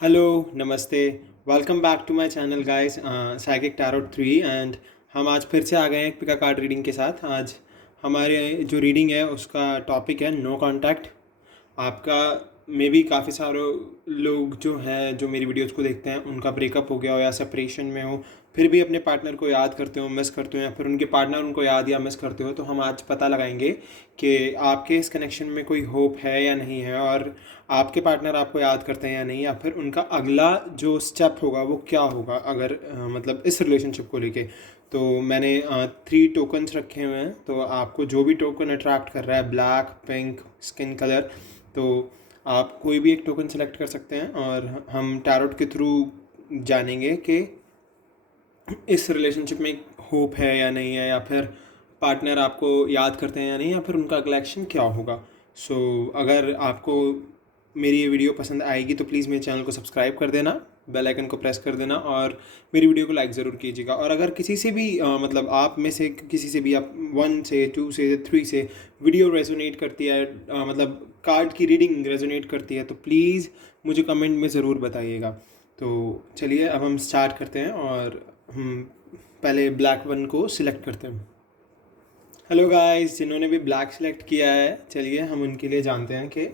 Hello, नमस्ते। Welcome back to my channel guys, psychic tarot 3। And हम आज फिर से आ गए हैं एक पिका कार्ड रीडिंग के साथ। आज हमारे जो रीडिंग है उसका टॉपिक है नो कांटेक्ट। आपका मे बी काफ़ी सारे लोग जो हैं जो मेरी वीडियोस को देखते हैं उनका ब्रेकअप हो गया हो या सेपरेशन में हो, फिर भी अपने पार्टनर को याद करते हो, मिस करते हो, या फिर उनके पार्टनर उनको याद या मिस करते हो। तो हम आज पता लगाएंगे कि आपके इस कनेक्शन में कोई होप है या नहीं है, और आपके पार्टनर आपको याद करते हैं या नहीं, या फिर उनका अगला जो स्टेप होगा वो क्या होगा अगर मतलब इस रिलेशनशिप को लेके। तो मैंने 3 टोकन्स रखे हुए हैं, तो आपको जो भी टोकन अट्रैक्ट कर रहा है, ब्लैक, पिंक, स्किन कलर, तो आप कोई भी एक टोकन सेलेक्ट कर सकते हैं और हम टैरोट के थ्रू जानेंगे कि इस रिलेशनशिप में होप है या नहीं है, या फिर पार्टनर आपको याद करते हैं या नहीं, या फिर उनका अगला एक्शन क्या होगा। अगर आपको मेरी ये वीडियो पसंद आएगी तो प्लीज़ मेरे चैनल को सब्सक्राइब कर देना, बेल आइकन को प्रेस कर देना, और मेरी वीडियो को लाइक ज़रूर कीजिएगा। और अगर किसी से भी मतलब आप में से किसी से भी, आप 1 से 2 से 3 से वीडियो रेजोनेट करती है, मतलब कार्ड की रीडिंग रेजोनेट करती है, तो प्लीज़ मुझे कमेंट में ज़रूर बताइएगा। तो चलिए अब हम स्टार्ट करते हैं, और हम पहले ब्लैक वन को सिलेक्ट करते हैं। हेलो गाइस, जिन्होंने भी ब्लैक सिलेक्ट किया है, चलिए हम उनके लिए जानते हैं कि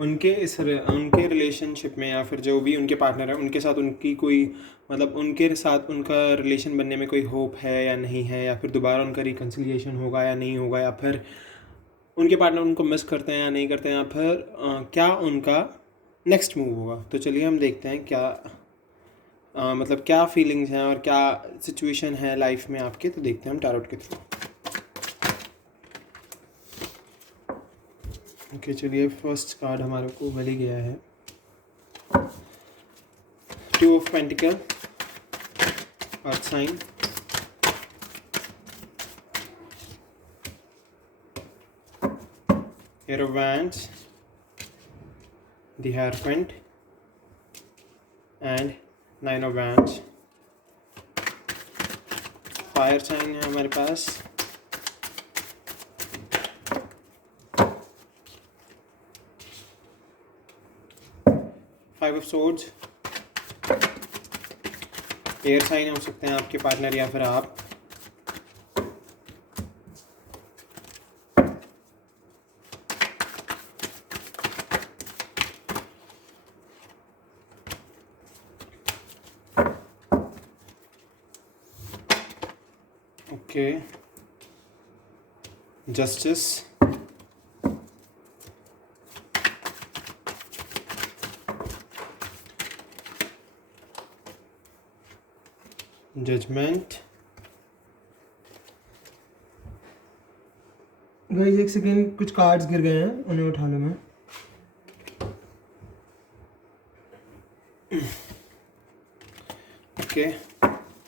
उनके रिलेशनशिप में, या फिर जो भी उनके पार्टनर है उनके साथ उनकी कोई मतलब उनके साथ उनका रिलेशन बनने में कोई होप है या नहीं है, या फिर दोबारा उनका रिकन्सिलिएशन होगा या नहीं होगा, या फिर उनके पार्टनर उनको मिस करते हैं या नहीं करते हैं, या फिर क्या उनका नेक्स्ट मूव होगा। तो चलिए हम देखते हैं क्या मतलब क्या फीलिंग्स हैं और क्या सिचुएशन है लाइफ में आपके। तो देखते हैं हम टैरोट के थ्रू। ओके, चलिए फर्स्ट कार्ड हमारे को मिल ही गया है, 2 of pentacle, earth sign, ace of wands, the hierophant and 9 of wands. Fire sign है हमारे पास, five of swords. Air sign हो सकते हैं आपके पार्टनर या फिर आप। Okay, justice, judgment. गाइस एक सेकेंड, कुछ कार्ड्स गिर गए हैं, उन्हें उठा लो मैं। ओके,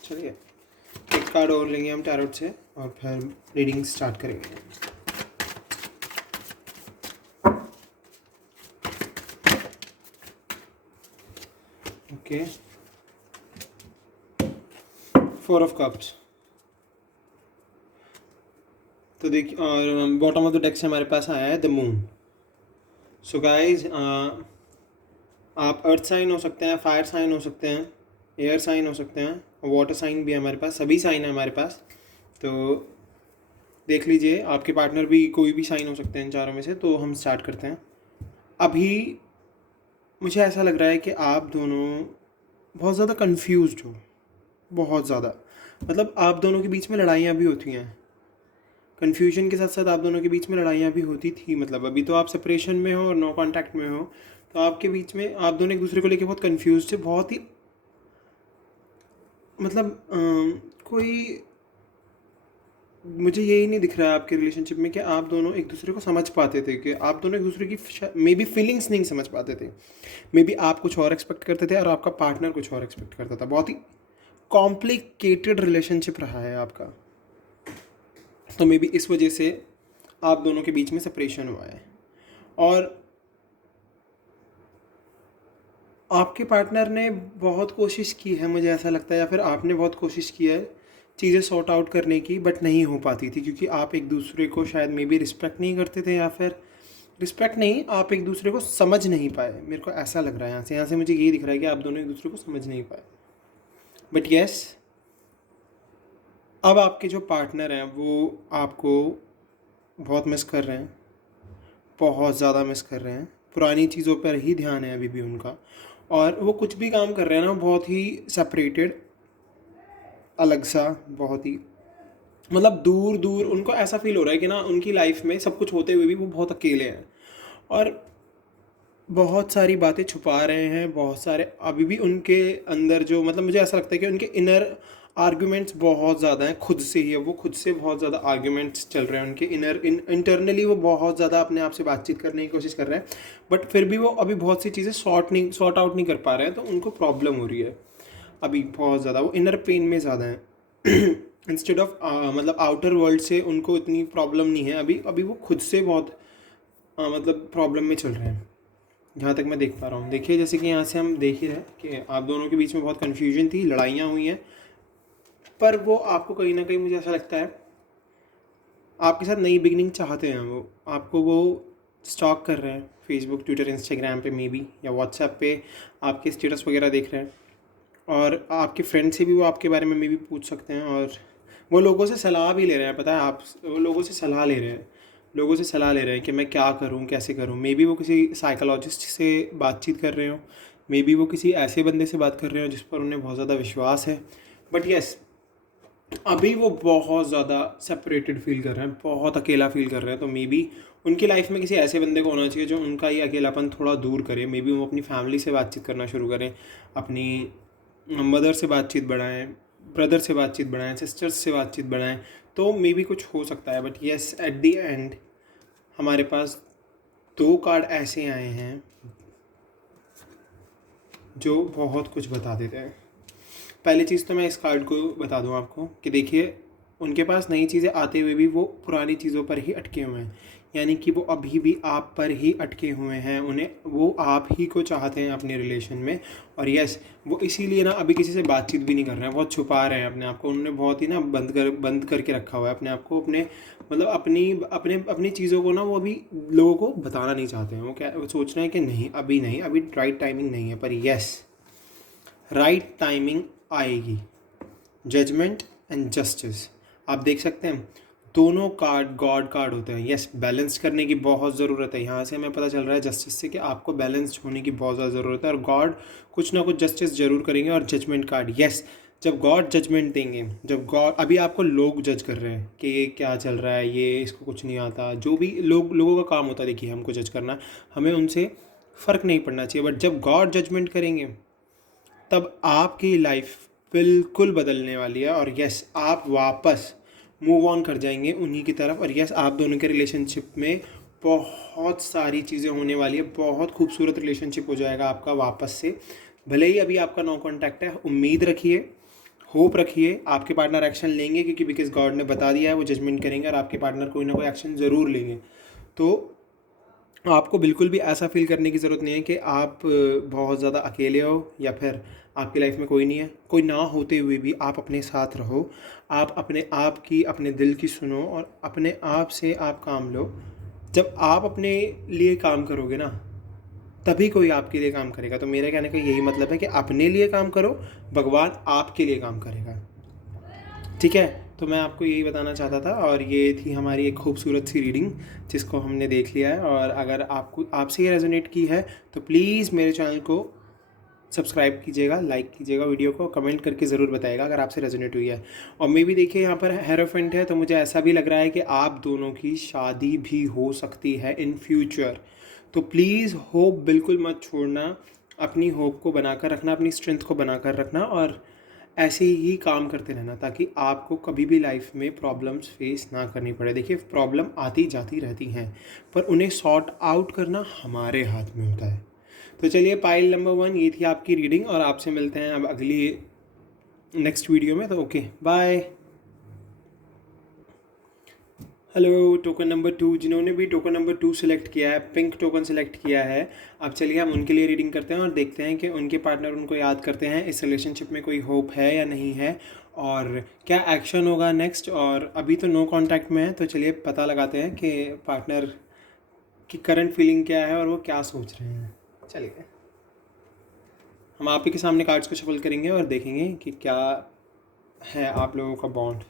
चलिए एक कार्ड और लेंगे हम टैरोट से और फिर रीडिंग स्टार्ट करेंगे। Okay, 4 of cups. तो देखिए, और बॉटम ऑफ द डेक से हमारे पास आया है द मून। सो गाइज, आप अर्थ साइन हो सकते हैं, फायर साइन हो सकते हैं, एयर साइन हो सकते हैं, वाटर साइन भी है हमारे पास, सभी साइन है हमारे पास। तो देख लीजिए, आपके पार्टनर भी कोई भी साइन हो सकते हैं इन चारों में से। तो हम स्टार्ट करते हैं। अभी मुझे ऐसा लग रहा है कि आप दोनों बहुत ज़्यादा कंफ्यूज्ड हो, बहुत ज़्यादा। मतलब आप दोनों के बीच में लड़ाइयाँ भी होती हैं, कन्फ्यूजन के साथ साथ आप दोनों के बीच में लड़ाइयाँ भी होती थी। मतलब अभी तो आप सेपरेशन में हो और नो कांटेक्ट में हो, तो आपके बीच में आप दोनों एक दूसरे को लेके बहुत कंफ्यूज थे, बहुत ही मतलब कोई मुझे यही नहीं दिख रहा है आपके रिलेशनशिप में कि आप दोनों एक दूसरे को समझ पाते थे, कि आप दोनों एक दूसरे की मे बी फीलिंग्स नहीं समझ पाते थे। मे बी आप कुछ और एक्सपेक्ट करते थे और आपका पार्टनर कुछ और एक्सपेक्ट करता था। बहुत ही कॉम्प्लिकेटेड रिलेशनशिप रहा है आपका। तो मे बी इस वजह से आप दोनों के बीच में सेपरेशन हुआ है, और आपके पार्टनर ने बहुत कोशिश की है, मुझे ऐसा लगता है, या फिर आपने बहुत कोशिश की है चीज़ें सॉर्ट आउट करने की, बट नहीं हो पाती थी, क्योंकि आप एक दूसरे को शायद मे बी रिस्पेक्ट नहीं करते थे, या फिर रिस्पेक्ट नहीं, आप एक दूसरे को समझ नहीं पाए, मेरे को ऐसा लग रहा है यहाँ से मुझे ये दिख रहा है कि आप दोनों एक दूसरे को समझ नहीं पाए। बट यस, अब आपके जो पार्टनर हैं वो आपको बहुत मिस कर रहे हैं, बहुत ज़्यादा मिस कर रहे हैं, पुरानी चीज़ों पर ही ध्यान है अभी भी उनका, और वो कुछ भी काम कर रहे हैं ना बहुत ही सेपरेटेड, अलग सा, बहुत ही मतलब दूर दूर। उनको ऐसा फील हो रहा है कि ना उनकी लाइफ में सब कुछ होते हुए भी वो बहुत अकेले हैं, और बहुत सारी बातें छुपा रहे हैं, बहुत सारे अभी भी उनके अंदर जो मतलब मुझे ऐसा लगता है कि उनके इनर आर्ग्यूमेंट्स बहुत ज़्यादा हैं, खुद से ही है, वो खुद से बहुत ज़्यादा आर्ग्यूमेंट्स चल रहे हैं उनके इंटरनली। वो बहुत ज़्यादा अपने आप से बातचीत करने की कोशिश कर रहे हैं, बट फिर भी वो अभी बहुत सी चीज़ें सॉर्ट आउट नहीं कर पा रहे हैं, तो उनको प्रॉब्लम हो रही है अभी बहुत ज़्यादा, वो इनर पेन में ज़्यादा है। इंस्टेड ऑफ मतलब आउटर वर्ल्ड से उनको इतनी प्रॉब्लम नहीं है अभी, अभी वो खुद से बहुत मतलब प्रॉब्लम में चल रहे हैं, जहाँ तक मैं देख पा रहा हूँ। देखिए जैसे कि यहाँ से हम देख ही रहे हैं कि आप दोनों के बीच में बहुत कन्फ्यूजन थी, लड़ाइयाँ हुई हैं, पर वो आपको कहीं ना कहीं मुझे ऐसा लगता है आपके साथ नई बिगनिंग चाहते हैं। वो आपको वो स्टॉक कर रहे हैं फेसबुक, ट्विटर, इंस्टाग्राम पे मे बी, या व्हाट्सएप पे आपके स्टेटस वगैरह देख रहे हैं, और आपके फ्रेंड से भी वो आपके बारे में मे बी पूछ सकते हैं, और वो लोगों से सलाह भी ले रहे हैं, पता है आप, वो लोगों से सलाह ले रहे हैं, लोगों से सलाह ले रहे हैं कि मैं क्या करूं, कैसे करूं। मे बी वो किसी साइकोलॉजिस्ट से बातचीत कर रहे हो, मे बी वो किसी ऐसे बंदे से बात कर रहे हो जिस पर उन्हें बहुत ज़्यादा विश्वास है। बट यस, अभी वो बहुत ज़्यादा सेपरेटेड फील कर रहे हैं, बहुत अकेला फील कर रहे हैं, तो मे बी उनकी लाइफ में किसी ऐसे बंदे को होना चाहिए जो उनका ये अकेलापन थोड़ा दूर करे। मे बी वो अपनी फैमिली से बातचीत करना शुरू करें, अपनी मदर से बातचीत बढ़ाएं, ब्रदर से बातचीत बढ़ाएं, सिस्टर्स से बातचीत बढ़ाएं, तो मे बी कुछ हो सकता है। But yes, at the and हमारे पास 2 कार्ड ऐसे आए हैं जो बहुत कुछ बता देते हैं। पहली चीज़ तो मैं इस कार्ड को बता दूं आपको कि देखिए, उनके पास नई चीज़ें आते हुए भी वो पुरानी चीज़ों पर ही अटके हुए हैं, यानी कि वो अभी भी आप पर ही अटके हुए हैं, उन्हें वो आप ही को चाहते हैं अपने रिलेशन में। और यस, वो इसीलिए ना अभी किसी से बातचीत भी नहीं कर रहे हैं, बहुत छुपा रहे हैं अपने आप को, उन्होंने बहुत ही ना बंद करके रखा हुआ है अपने आप को, अपने मतलब अपनी चीज़ों को ना वो अभी लोगों को बताना नहीं चाहते हैं। वो सोच रहे हैं कि नहीं, अभी राइट टाइमिंग नहीं है। पर यस, राइट टाइमिंग आएगी। जजमेंट एंड जस्टिस, आप देख सकते हैं दोनों कार्ड गॉड कार्ड होते हैं। यस, बैलेंस करने की बहुत ज़रूरत है, यहाँ से हमें पता चल रहा है जस्टिस से कि आपको बैलेंस्ड होने की बहुत ज़्यादा ज़रूरत है, और गॉड कुछ ना कुछ जस्टिस ज़रूर करेंगे। और जजमेंट कार्ड, यस, जब गॉड जजमेंट देंगे, जब गॉड, अभी आपको लोग जज कर रहे हैं कि ये क्या चल रहा है, ये इसको कुछ नहीं आता, जो भी लोगों का काम होता है, देखिए हमको जज करना, हमें उनसे फ़र्क नहीं पड़ना चाहिए। बट जब गॉड जजमेंट करेंगे तब आपकी लाइफ बिल्कुल बदलने वाली है, और यस, आप वापस मूव ऑन कर जाएंगे उन्हीं की तरफ। और यस, आप दोनों के रिलेशनशिप में बहुत सारी चीज़ें होने वाली है, बहुत खूबसूरत रिलेशनशिप हो जाएगा आपका वापस से। भले ही अभी आपका नो कॉन्टैक्ट है, उम्मीद रखिए, होप रखिए आपके पार्टनर एक्शन लेंगे, क्योंकि बिकॉज गॉड ने बता दिया है वो जजमेंट करेंगे, और आपके पार्टनर कोई ना कोई एक्शन ज़रूर लेंगे। तो आपको बिल्कुल भी ऐसा फील करने की ज़रूरत नहीं है कि आप बहुत ज़्यादा अकेले हो, या फिर आपकी लाइफ में कोई नहीं है। कोई ना होते हुए भी आप अपने साथ रहो, आप अपने आप की, अपने दिल की सुनो, और अपने आप से आप काम लो। जब आप अपने लिए काम करोगे ना, तभी कोई आपके लिए काम करेगा। तो मेरे कहने का यही मतलब है कि अपने लिए काम करो, भगवान आपके लिए काम करेगा। ठीक है, तो मैं आपको यही बताना चाहता था, और ये थी हमारी एक खूबसूरत सी रीडिंग जिसको हमने देख लिया है। और अगर आपको आपसे ये रेजोनेट की है तो प्लीज़ मेरे चैनल को सब्सक्राइब कीजिएगा, लाइक कीजिएगा, वीडियो को कमेंट करके ज़रूर बताइएगा अगर आपसे रेजोनेट हुई है। और मे भी देखिए यहाँ पर हेरोफेंट है, तो मुझे ऐसा भी लग रहा है कि आप दोनों की शादी भी हो सकती है इन फ्यूचर। तो प्लीज़ होप बिल्कुल मत छोड़ना, अपनी होप को बनाकर रखना, अपनी स्ट्रेंथ को बनाकर रखना, और ऐसे ही काम करते रहना, ताकि आपको कभी भी लाइफ में प्रॉब्लम्स फेस ना करनी पड़े। देखिए, प्रॉब्लम आती जाती रहती हैं, पर उन्हें सॉर्ट आउट करना हमारे हाथ में होता है। तो चलिए, पाइल नंबर 1 ये थी आपकी रीडिंग, और आपसे मिलते हैं अब अगली नेक्स्ट वीडियो में। तो okay, bye. Hello token number 2, जिन्होंने भी टोकन नंबर 2 सेलेक्ट किया है, पिंक टोकन सेलेक्ट किया है, अब चलिए हम उनके लिए रीडिंग करते हैं और देखते हैं कि उनके पार्टनर उनको याद करते हैं, इस रिलेशनशिप में कोई होप है या नहीं है, और क्या एक्शन होगा नेक्स्ट। और अभी तो नो कांटेक्ट में है, तो चलिए पता लगाते हैं कि पार्टनर कि करंट फीलिंग क्या है और वो क्या सोच रहे हैं। चलिए हम आप ही के सामने कार्ड्स को शफल करेंगे और देखेंगे कि क्या है आप लोगों का बॉन्ड।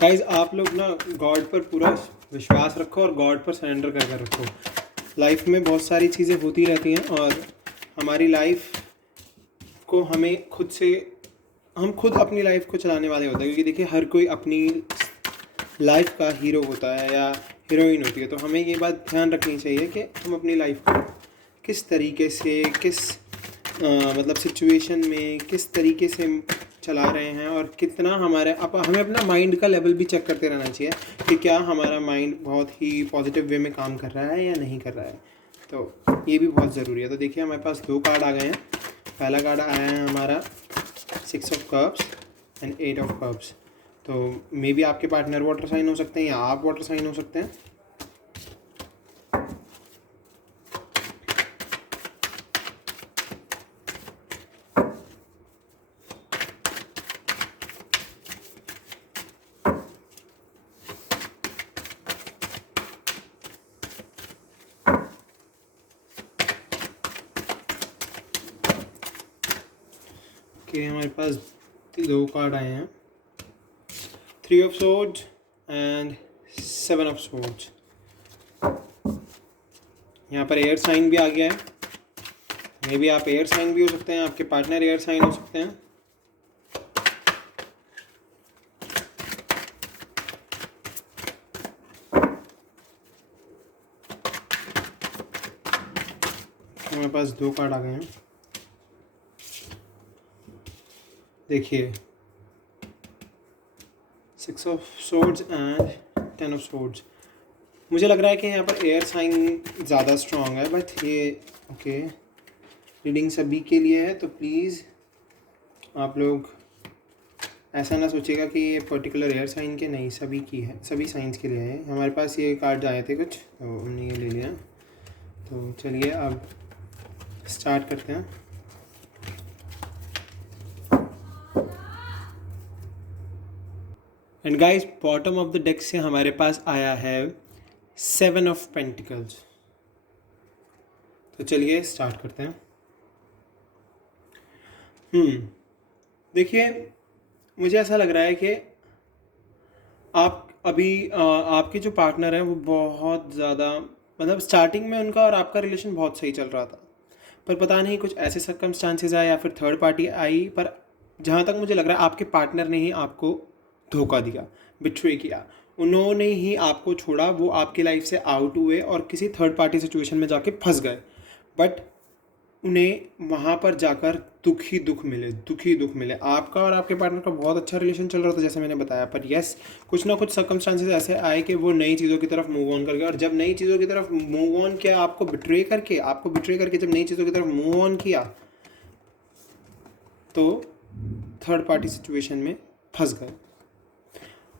गाइज आप लोग ना गॉड पर पूरा विश्वास रखो और गॉड पर सरेंडर कर कर रखो। लाइफ में बहुत सारी चीज़ें होती रहती हैं और हमारी लाइफ को हम खुद अपनी लाइफ को चलाने वाले होते हैं, क्योंकि देखिए हर कोई अपनी लाइफ का हीरो होता है या हीरोइन होती है। तो हमें ये बात ध्यान रखनी चाहिए कि हम अपनी लाइफ को किस तरीके से मतलब सिचुएशन में किस तरीके से चला रहे हैं और कितना हमें अपना माइंड का लेवल भी चेक करते रहना चाहिए कि क्या हमारा माइंड बहुत ही पॉजिटिव वे में काम कर रहा है या नहीं कर रहा है। तो ये भी बहुत ज़रूरी है। तो देखिए हमारे पास 2 कार्ड आ गए हैं। पहला कार्ड आया है हमारा 6 of cups and 8 of cups. तो मे बी आपके पार्टनर वाटर साइन हो सकते हैं या आप वाटर साइन हो सकते हैं। हमारे पास 2 कार्ड आए हैं, 3 of swords and 7 of swords. यहाँ पर एयर साइन भी आ गया है। मे बी आप एयर साइन भी हो सकते हैं, आपके पार्टनर एयर साइन हो सकते हैं। हमारे पास 2 कार्ड आ गए हैं। देखिए 6 of swords and 10 of swords. मुझे लग रहा है कि यहाँ पर एयर साइन ज़्यादा स्ट्रॉन्ग है, बट ये ओके रीडिंग सभी के लिए है। तो प्लीज़ आप लोग ऐसा ना सोचिएगा कि ये पर्टिकुलर एयर साइन के, नहीं, सभी की है, सभी साइंस के लिए है। हमारे पास ये कार्ड आए थे कुछ, तो हमने ये ले लिया। तो चलिए अब स्टार्ट करते हैं। And guys bottom of the deck से हमारे पास आया है 7 ऑफ पेंटिकल्स। तो चलिए स्टार्ट करते हैं। देखिए मुझे ऐसा लग रहा है कि आप अभी आपके जो पार्टनर हैं वो बहुत ज़्यादा, मतलब स्टार्टिंग में उनका और आपका रिलेशन बहुत सही चल रहा था, पर पता नहीं कुछ ऐसे सर्कमस्टांसेस आए या फिर थर्ड पार्टी आई। पर जहाँ तक मुझे लग रहा है आपके पार्टनर ने ही आपको धोखा दिया, बिट्रे किया। उन्होंने ही आपको छोड़ा, वो आपकी लाइफ से आउट हुए और किसी थर्ड पार्टी सिचुएशन में जाके फंस गए। बट उन्हें वहाँ पर जाकर दुख ही दुख मिले। आपका और आपके पार्टनर का बहुत अच्छा रिलेशन चल रहा था जैसे मैंने बताया, पर यस कुछ ना कुछ सर्कमस्टांसेस ऐसे आए कि वो नई चीज़ों की तरफ मूव ऑन कर गए। और जब नई चीज़ों की तरफ मूव ऑन किया, आपको बिट्रे करके जब नई चीज़ों की तरफ मूव ऑन किया, तो थर्ड पार्टी सिचुएशन में फंस गए।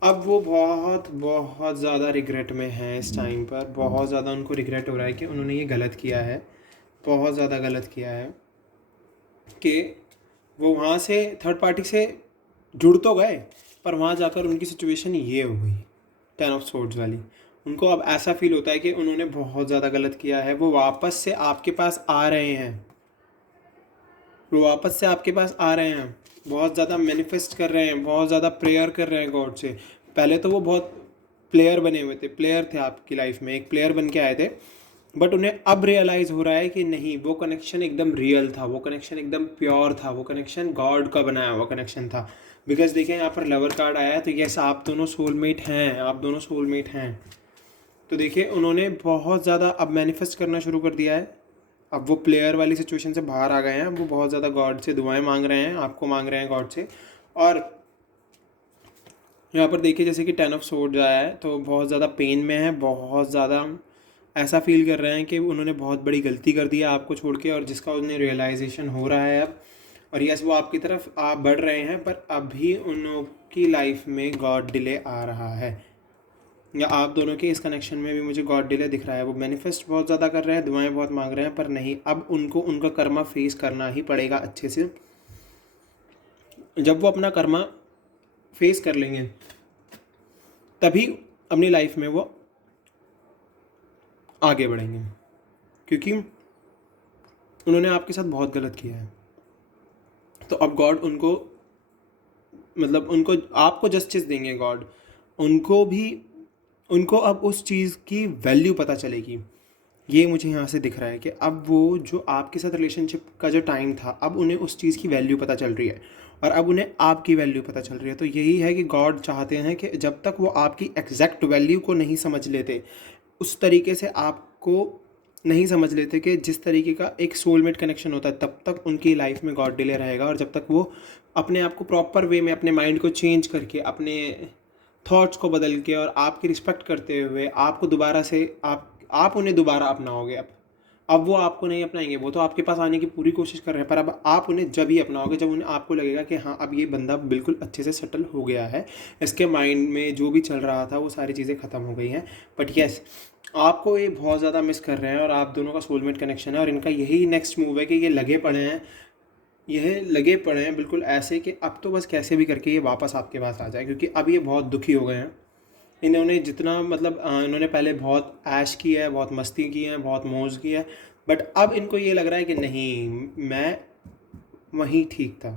अब वो बहुत ज़्यादा रिग्रेट में हैं इस टाइम पर। बहुत ज़्यादा उनको रिग्रेट हो रहा है कि उन्होंने ये गलत किया है, बहुत ज़्यादा गलत किया है कि वो वहाँ से थर्ड पार्टी से जुड़ तो गए, पर वहाँ जाकर उनकी सिचुएशन ये हो गई 10 ऑफ सोर्ड्स वाली। उनको अब ऐसा फील होता है कि उन्होंने बहुत ज़्यादा गलत किया है। वो वापस से आपके पास आ रहे हैं, बहुत ज़्यादा मैनिफेस्ट कर रहे हैं, बहुत ज़्यादा प्रेयर कर रहे हैं गॉड से। पहले तो वो बहुत प्लेयर थे आपकी लाइफ में, एक प्लेयर बन के आए थे, बट उन्हें अब रियलाइज़ हो रहा है कि नहीं, वो कनेक्शन एकदम रियल था, वो कनेक्शन एकदम प्योर था, वो कनेक्शन गॉड का बनाया हुआ कनेक्शन था। बिकॉज देखिए यहाँ पर लवर कार्ड आया है, तो यस आप दोनों सोलमेट हैं। तो देखिए उन्होंने बहुत ज़्यादा अब मैनिफेस्ट करना शुरू कर दिया है। अब वो प्लेयर वाली सिचुएशन से बाहर आ गए हैं। वो बहुत ज़्यादा गॉड से दुआएं मांग रहे हैं, आपको मांग रहे हैं गॉड से। और यहाँ पर देखिए जैसे कि 10 ऑफ सोर्ड्स आया है, तो बहुत ज़्यादा पेन में है, बहुत ज़्यादा ऐसा फील कर रहे हैं कि उन्होंने बहुत बड़ी गलती कर दी है आपको छोड़ के, और जिसका उन्हें रियलाइजेशन हो रहा है अब। और यस वो आपकी तरफ आप बढ़ रहे हैं, पर अभी उनकी लाइफ में गॉड डिले आ रहा है। या आप दोनों के इस कनेक्शन में भी मुझे गॉड डिले दिख रहा है। वो मैनिफेस्ट बहुत ज़्यादा कर रहे हैं, दुआएं बहुत मांग रहे हैं, पर नहीं, अब उनको उनका कर्मा फेस करना ही पड़ेगा अच्छे से। जब वो अपना कर्मा फेस कर लेंगे तभी अपनी लाइफ में वो आगे बढ़ेंगे, क्योंकि उन्होंने आपके साथ बहुत गलत किया है। तो अब गॉड उनको, मतलब उनको, आपको जस्टिस देंगे गॉड। उनको अब उस चीज़ की वैल्यू पता चलेगी। ये मुझे यहाँ से दिख रहा है कि अब वो जो आपके साथ रिलेशनशिप का जो टाइम था, अब उन्हें उस चीज़ की वैल्यू पता चल रही है और अब उन्हें आपकी वैल्यू पता चल रही है। तो यही है कि गॉड चाहते हैं कि जब तक वो आपकी एग्जैक्ट वैल्यू को नहीं समझ लेते, उस तरीके से आपको नहीं समझ लेते कि जिस तरीके का एक सोलमेट कनेक्शन होता है, तब तक उनकी लाइफ में गॉड डिले रहेगा। और जब तक वो अपने आप को प्रॉपर वे में, अपने माइंड को चेंज करके, अपने थॉट्स को बदल के और आपकी रिस्पेक्ट करते हुए आपको दोबारा से आप उन्हें दोबारा अपनाओगे। अब वो आपको नहीं अपनाएंगे, वो तो आपके पास आने की पूरी कोशिश कर रहे हैं, पर अब आप उन्हें जब ही अपनाओगे जब उन्हें आपको लगेगा कि हाँ, अब ये बंदा बिल्कुल अच्छे से सेटल हो गया है, इसके माइंड में जो भी चल रहा था वो सारी चीज़ें ख़त्म हो गई हैं। बट येस, आपको ये बहुत ज़्यादा मिस कर रहे हैं और आप दोनों का सोलमेट कनेक्शन है और इनका यही नेक्स्ट मूव है कि ये लगे पड़े हैं बिल्कुल ऐसे कि अब तो बस कैसे भी करके ये वापस आपके पास आ जाए, क्योंकि अब ये बहुत दुखी हो गए हैं। इन्होंने जितना, मतलब इन्होंने पहले बहुत ऐश की है, बहुत मस्ती की है, बहुत मौज की है, बट अब इनको ये लग रहा है कि नहीं, मैं वहीं ठीक था,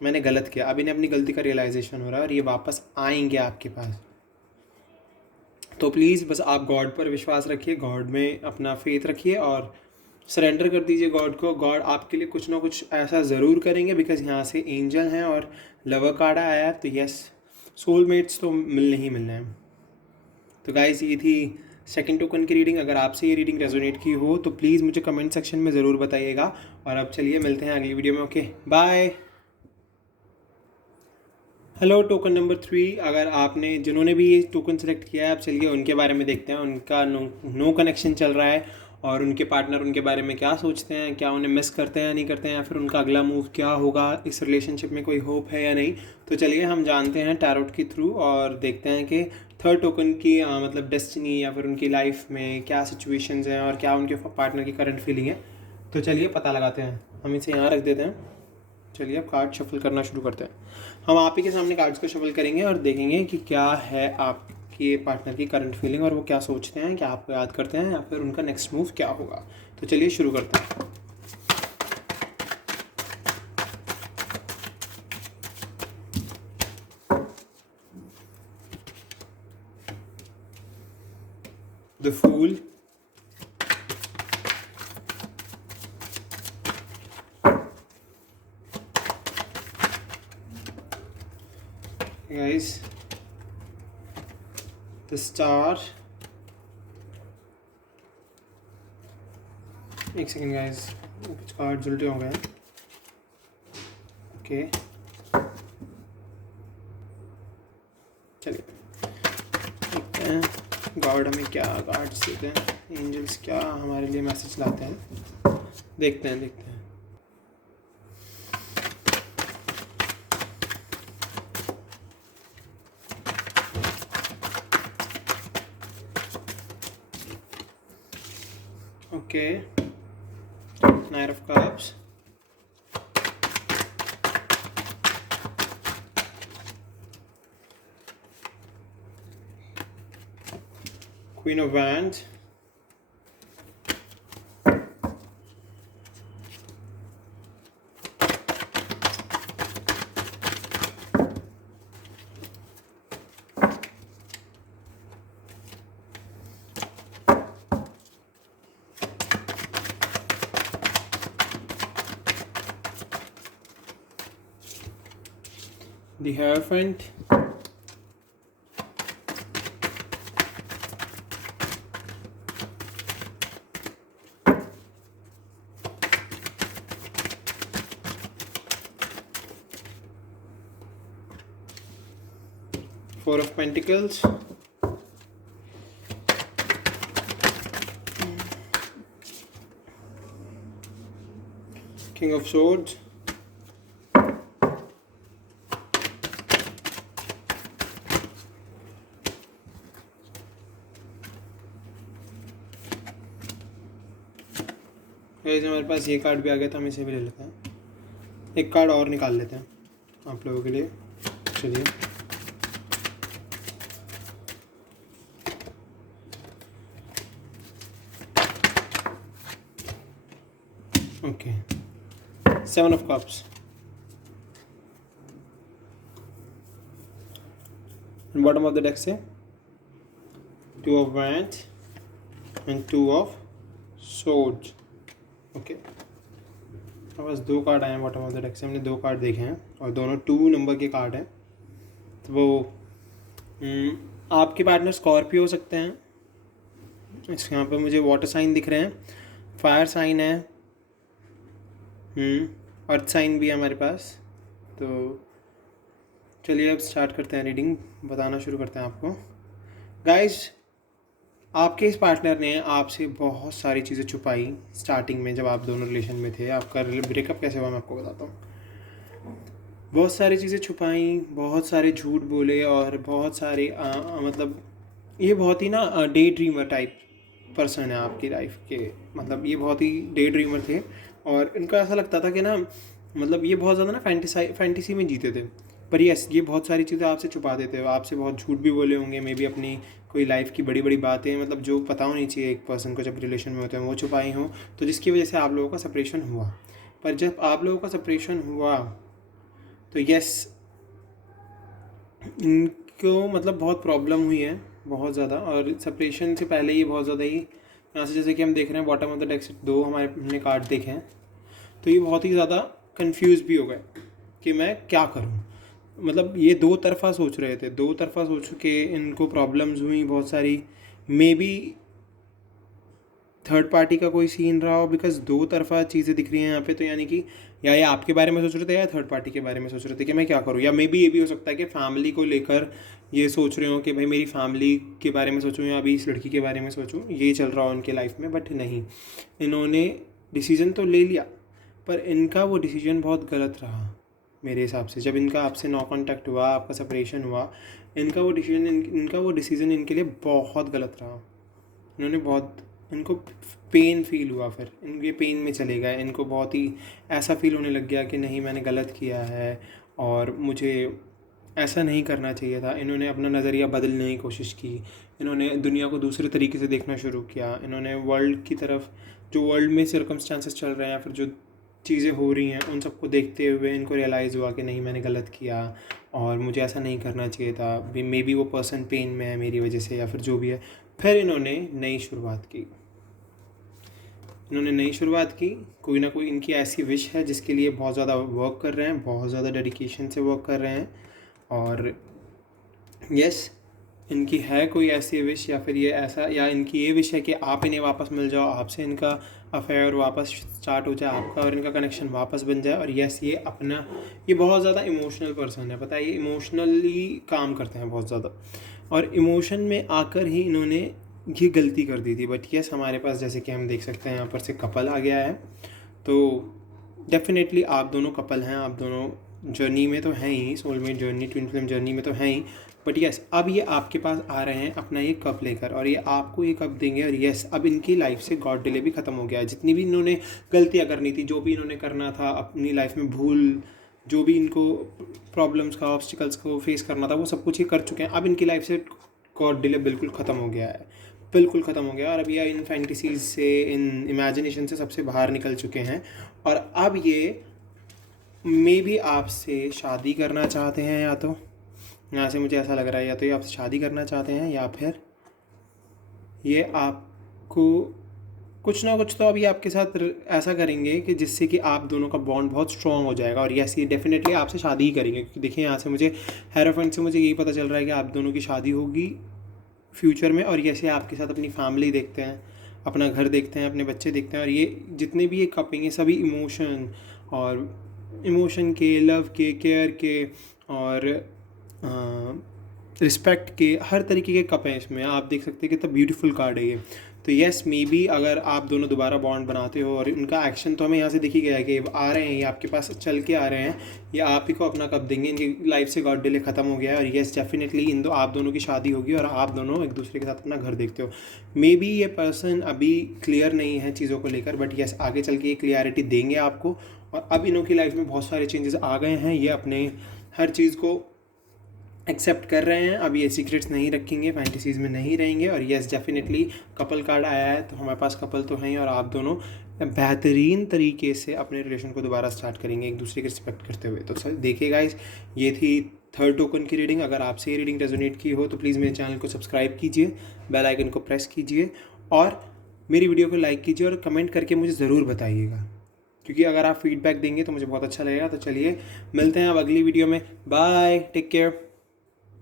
मैंने गलत किया। अब इन्हें अपनी गलती का रियलाइजेशन हो रहा है और ये वापस आएंगे आपके पास। तो प्लीज़ बस आप गॉड पर विश्वास रखिए, गॉड में अपना फेथ रखिए और सरेंडर कर दीजिए गॉड को। गॉड आपके लिए कुछ ना कुछ ऐसा ज़रूर करेंगे, बिकॉज यहाँ से एंजल हैं और लवर कार्ड आया है। तो यस, सोलमेट्स तो मिलने ही मिलने हैं। तो गाइस, ये थी सेकंड टोकन की रीडिंग। अगर आपसे ये रीडिंग रेजोनेट की हो तो प्लीज़ मुझे कमेंट सेक्शन में ज़रूर बताइएगा। और अब चलिए मिलते हैं अगली वीडियो में। Okay, bye. Hello token number 3, अगर आपने, जिन्होंने भी ये टोकन सेलेक्ट किया है, अब चलिए उनके बारे में देखते हैं। उनका नो कनेक्शन चल रहा है और उनके पार्टनर उनके बारे में क्या सोचते हैं, क्या उन्हें मिस करते हैं या नहीं करते हैं, या फिर उनका अगला मूव क्या होगा, इस रिलेशनशिप में कोई होप है या नहीं। तो चलिए हम जानते हैं टैरोट के थ्रू और देखते हैं कि थर्ड टोकन की मतलब डेस्टिनी या फिर उनकी लाइफ में क्या सिचुएशंस हैं और क्या उनके पार्टनर की करंट फीलिंग है। तो चलिए पता लगाते हैं। हम इसे यहाँ रख देते हैं। चलिए अब कार्ड शफल करना शुरू करते हैं। हम आप ही के सामने कार्ड्स को शफल करेंगे और देखेंगे कि क्या है आपके पार्टनर की करंट फीलिंग और वो क्या सोचते हैं, क्या आपको याद करते हैं, या फिर उनका नेक्स्ट मूव क्या होगा। तो चलिए शुरू करते हैं। The fool, guys, the star, एक सेकेंड गाइस, कुछ कार्ड्स उल्टे हो गए हैं। ओके, चलिए देखते हैं गॉड हमें क्या कार्ड्स देते हैं, एंजल्स क्या हमारे लिए मैसेज लाते हैं। देखते हैं। Okay, night of cups, queen of wands, the Hierophant, Four of Pentacles, King of Swords, guys हमारे पास ये कार्ड भी आ गया था, हम इसे भी ले लेते हैं। एक कार्ड और निकाल लेते हैं आप लोगों के लिए। चलिए okay, 7 of cups, bottom of the deck से 2 of wands and 2 of swords. Okay, बस 2 कार्ड आए हैं बॉटम ऑफ द डेक से। हमने 2 कार्ड देखे हैं और दोनों 2 नंबर के कार्ड हैं। तो वो आपके पार्टनर स्कॉर्पियो हो सकते हैं। इस यहाँ पे मुझे वाटर साइन दिख रहे हैं, फायर साइन है, अर्थ साइन भी है हमारे पास। तो चलिए अब स्टार्ट करते हैं रीडिंग, बताना शुरू करते हैं आपको। गाइस आपके इस पार्टनर ने आपसे बहुत सारी चीज़ें छुपाई स्टार्टिंग में, जब आप दोनों रिलेशन में थे। आपका ब्रेकअप कैसे हुआ मैं आपको बताता हूँ। बहुत सारी चीज़ें छुपाई, बहुत सारे झूठ बोले और बहुत सारे मतलब ये बहुत ही ना डे ड्रीमर टाइप पर्सन है आपकी लाइफ के। मतलब ये बहुत ही डे ड्रीमर थे और इनका ऐसा लगता था कि ना मतलब ये बहुत ज़्यादा ना फैंटेसी में जीते थे। पर ये बहुत सारी चीज़ें आपसे छुपा देते हो, आपसे बहुत झूठ भी बोले होंगे, मे बी अपनी कोई लाइफ की बड़ी बड़ी बातें, मतलब जो पता होनी चाहिए एक पर्सन को जब रिलेशन में होते हैं, वो छुपाई हों, तो जिसकी वजह से आप लोगों का सेपरेशन हुआ। पर जब आप लोगों का सेपरेशन हुआ तो यस इनको मतलब बहुत प्रॉब्लम हुई है, बहुत ज़्यादा। और सेपरेशन से पहले ही बहुत ज़्यादा ही यहाँ से जैसे कि हम देख रहे हैं बॉटम ऑफ द डेक से 2 हमने कार्ड देखे हैं, तो ये बहुत ही ज़्यादा कंफ्यूज भी हो गए कि मैं क्या करूँ। मतलब ये 2 तरफ़ा सोच रहे थे, 2 तरफ़ा सोच के इनको प्रॉब्लम्स हुई बहुत सारी। मे बी थर्ड पार्टी का कोई सीन रहा हो, बिकॉज 2 तरफ़ा चीज़ें दिख रही हैं यहाँ पे। तो यानी कि या ये आपके बारे में सोच रहे थे या थर्ड पार्टी के बारे में सोच रहे थे कि मैं क्या करूँ। या मे बी ये भी हो सकता है कि फैमिली को लेकर ये सोच रहे हो कि भाई मेरी फैमिली के बारे में सोचूं या अभी इस लड़की के बारे में सोचूं, ये चल रहा हो उनके लाइफ में। बट नहीं, इन्होंने डिसीज़न तो ले लिया पर इनका वो डिसीज़न बहुत गलत रहा मेरे हिसाब से। जब इनका आपसे नो कॉन्टैक्ट हुआ, आपका सेपरेशन हुआ, इनका वो डिसीज़न इनके लिए बहुत गलत रहा। इनको पेन फील हुआ, फिर इनके पेन में चले गए। इनको बहुत ही ऐसा फील होने लग गया कि नहीं मैंने गलत किया है और मुझे ऐसा नहीं करना चाहिए था। इन्होंने अपना नज़रिया बदलने की कोशिश की, इन्होंने दुनिया को दूसरे तरीके से देखना शुरू किया। इन्होंने वर्ल्ड की तरफ, जो वर्ल्ड में सर्कमस्टांसेस चल रहे हैं, फिर जो चीज़ें हो रही हैं, उन सबको देखते हुए इनको रियलाइज़ हुआ कि नहीं मैंने गलत किया और मुझे ऐसा नहीं करना चाहिए था। मे बी वो पर्सन पेन में है मेरी वजह से या फिर जो भी है। फिर इन्होंने नई शुरुआत की। कोई ना कोई इनकी ऐसी विश है जिसके लिए बहुत ज़्यादा वर्क कर रहे हैं, बहुत ज़्यादा डेडिकेशन से वर्क कर रहे हैं। और यस इनकी है कोई ऐसी विश, या फिर ये ऐसा, या इनकी ये विश है कि आप इन्हें वापस मिल जाओ, आपसे इनका अफेयर वापस स्टार्ट हो जाए, आपका और इनका कनेक्शन वापस बन जाए। और यस ये बहुत ज़्यादा इमोशनल पर्सन है, पता है, ये इमोशनली काम करते हैं बहुत ज़्यादा। और इमोशन में आकर ही इन्होंने ये गलती कर दी थी। बट यस हमारे पास जैसे कि हम देख सकते हैं यहाँ पर से कपल आ गया है। तो डेफिनेटली आप दोनों कपल हैं, आप दोनों जर्नी में तो हैं ही, soulmate journey, twin flame journey में तो हैं ही। बट यस अब ये आपके पास आ रहे हैं अपना ये कप लेकर, और ये आपको ये कप देंगे। और यस अब इनकी लाइफ से गॉड डिले भी ख़त्म हो गया है। जितनी भी इन्होंने गलतियाँ करनी थी, जो भी इन्होंने करना था अपनी लाइफ में, भूल, जो भी इनको प्रॉब्लम्स का, ऑब्स्टिकल्स को फेस करना था, वो सब कुछ ये कर चुके हैं। अब इनकी लाइफ से गॉड डिले बिल्कुल ख़त्म हो गया है, बिल्कुल ख़त्म हो गया। और अब ये इन फैंटेसीज से, इन इमेजिनेशन से सबसे बाहर निकल चुके हैं। और अब ये मे भी आपसे शादी करना चाहते हैं, या तो यहाँ से मुझे ऐसा लग रहा है, या तो ये आपसे शादी करना चाहते हैं या फिर ये आपको कुछ ना कुछ तो अभी आपके साथ ऐसा करेंगे कि जिससे कि आप दोनों का बॉन्ड बहुत स्ट्रॉन्ग हो जाएगा। और यस ये डेफिनेटली आपसे शादी ही करेंगे, क्योंकि देखिए यहाँ से मुझे हेरोफेंट से मुझे यही पता चल रहा है कि आप दोनों की शादी होगी फ्यूचर में। और यस ये आपके साथ अपनी फैमिली देखते हैं, अपना घर देखते हैं, अपने बच्चे देखते हैं। और ये जितने भी ये कपेंगे सभी इमोशन के, लव के, केयर के और रिस्पेक्ट के, हर तरीके के कप हैं इसमें। आप देख सकते हैं कितना ब्यूटीफुल कार्ड है ये। तो येस मे बी अगर आप दोनों दोबारा बॉन्ड बनाते हो, और उनका एक्शन तो हमें यहाँ से दिख ही गया है कि आ रहे हैं, ये आपके पास चल के आ रहे हैं, ये आप ही को अपना कब देंगे, इनकी लाइफ से गॉड डिले ख़त्म हो गया है, और येस डेफिनेटली आप दोनों की शादी होगी और आप दोनों एक दूसरे के साथ अपना घर देखते हो। मे बी ये पर्सन अभी क्लियर नहीं है चीज़ों को लेकर, बट येस आगे चल के ये क्लियरिटी देंगे आपको। और अब इनों की लाइफ में बहुत सारे चेंजेस आ गए हैं, ये अपने हर चीज़ को एक्सेप्ट कर रहे हैं, अब ये सीक्रेट्स नहीं रखेंगे, फैंटेसीज़ में नहीं रहेंगे। और येस डेफिनेटली कपल कार्ड आया है, तो हमारे पास कपल तो हैं, और आप दोनों बेहतरीन तरीके से अपने रिलेशन को दोबारा स्टार्ट करेंगे एक दूसरे की रिस्पेक्ट करते हुए। तो सर देखिए गाइस, ये थी थर्ड टोकन की रीडिंग। अगर आपसे ये रीडिंग रेजोनेट की हो तो प्लीज़ मेरे चैनल को सब्सक्राइब कीजिए, बेल आइकन को प्रेस कीजिए, और मेरी वीडियो को लाइक कीजिए, और कमेंट करके मुझे ज़रूर बताइएगा, क्योंकि अगर आप फीडबैक देंगे तो मुझे बहुत अच्छा लगेगा। तो चलिए मिलते हैं अब अगली वीडियो में। Bye, take care.